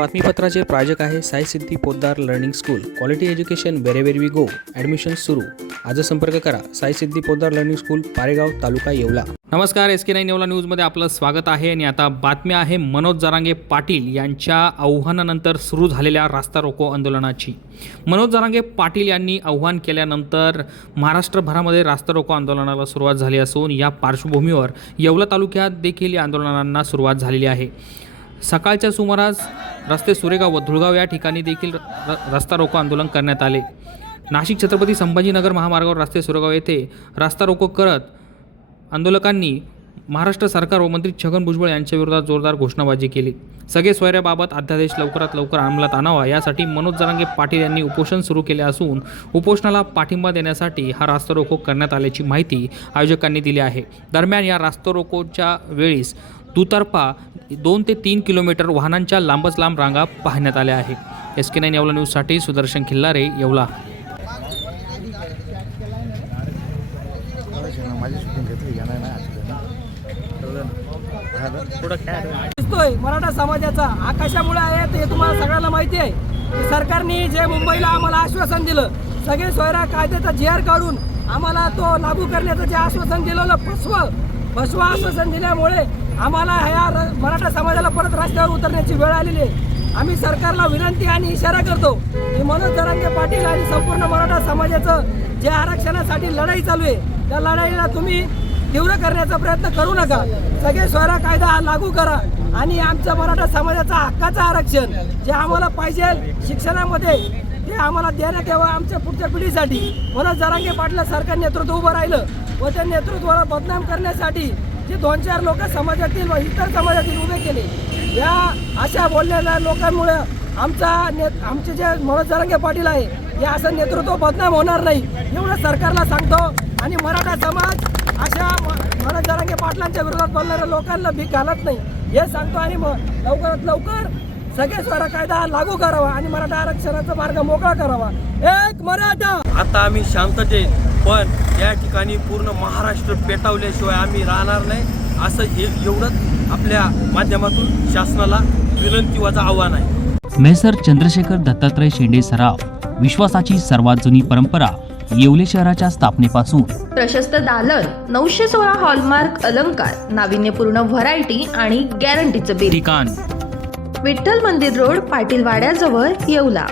बातमीपत्राचे प्रायोजक आहे Sai Siddhi Poddar learning school. Quality education wherever we go admission सुरू. आज संपर्क करा. Sai Siddhi Poddar learning school Paregaon taluka Yeola. नमस्कार एस के नाईन येवला न्यूजमध्ये आपलं स्वागत आहे आणि आता बातमी आहे मनोज जरांगे पाटील यांच्या आव्हानानंतर सुरू झालेल्या रास्ता रोको आंदोलनाची. मनोज जरांगे पाटील यांनी आव्हान केल्यानंतर महाराष्ट्रभरामध्ये रास्ता रोको आंदोलनाला सुरुवात झाली असून या पार्श्वभूमीवर येवला तालुक्यात देखील या आंदोलनांना सुरुवात झालेली आहे. सकाळच्या सुमारास रस्ते सुरेगाव व धुळगाव या ठिकाणी देखील र रस्ता रोको आंदोलन करण्यात आले. नाशिक छत्रपती संभाजीनगर महामार्गावर रस्ते सुरेगाव येथे रस्ता रोको करत आंदोलकांनी महाराष्ट्र सरकार व मंत्री छगन भुजबळ यांच्या विरोधात जोरदार घोषणाबाजी केली. सगळे सोयऱ्याबाबत अध्यादेश लवकरात लवकर अंमलात आणावा यासाठी मनोज जरांगे पाटील यांनी उपोषण सुरू केले असून उपोषणाला पाठिंबा देण्यासाठी हा रास्ता रोको करण्यात आल्याची माहिती आयोजकांनी दिली आहे. दरम्यान या रास्ता रोकोच्या वेळीस दुतर्फा दोन ते तीन किलोमीटर वाहनांच्या लांबच लांब रांगा पाहण्यात आल्या आहेत. एस के नाईन येवला न्यूजसाठी सुदर्शन खिल्लारे येवला. दिसतोय मराठा समाजाचा. हा कशामुळे आहे ते तुम्हाला सगळ्यांना माहिती आहे. सरकारने जे मुंबईला आम्हाला आश्वासन दिलं सगळे सोयरा कायद्याचा जी आर काढून आम्हाला तो लागू करण्याचं जे आश्वासन दिलेलं फसवं. फसवा आश्वासन दिल्यामुळे आम्हाला ह्या र- मराठा समाजाला परत रस्त्यावर उतरण्याची वेळ आलेली आहे. आम्ही सरकारला विनंती आणि इशारा करतो की मनोज दरांगे पाटील आणि संपूर्ण मराठा समाजाचं जे आरक्षणासाठी लढाई चालू आहे त्या लढाईला तुम्ही तीव्र करण्याचा प्रयत्न करू नका. सगळे स्वरा कायदा हा लागू करा आणि आमच्या मराठा समाजाचा हक्काचं आरक्षण जे आम्हाला पाहिजे शिक्षणामध्ये ते आम्हाला देण्यात यावं आमच्या पुढच्या पिढीसाठी. म्हणून जरांगे पाटला सरकार नेतृत्व उभं राहिलं. व त्या नेतृत्वाला बदनाम करण्यासाठी जे दोन चार लोक समाजातील व इतर समाजातील उभे केले. या अशा बोललेल्या लोकांमुळे आमचा ने आमचे जे मनोज जरांगे पाटील आहे हे असं नेतृत्व बदनाम होणार नाही एवढं सरकारला सांगतो. आणि मराठा समाज अशा म- मनोज जरांगे पाटलांच्या विरोधात बोलणाऱ्या लोकांना भीक घालत नाही. हे सांगतो आणि मग लवकरात लवकर सगळे कायदा लागू करावा आणि मराठा आरक्षणाचा मार्ग मोकळा करावा. एक मराठा! आता आम्ही शांततेत पण या ठिकाणी पूर्ण महाराष्ट्र पेटावल्याशिवाय आम्ही राहणार नाही. असं हे एवढंच आपल्या माध्यमातून शासनाला विनंती वाचं आव्हान आहे. मेसर चंद्रशेखर दत्तात्रय शेंडे सराव विश्वासाची सर्वात जुनी परंपरा येवले शहराच्या स्थापनेपासून. प्रशस्त दालन नऊशे सोळा हॉलमार्क अलंकार नाविन्यपूर्ण व्हरायटी आणि गॅरंटीचं बिल ठिकाण. विठ्ठल मंदिर रोड पाटील वाड्याजवळ येवला.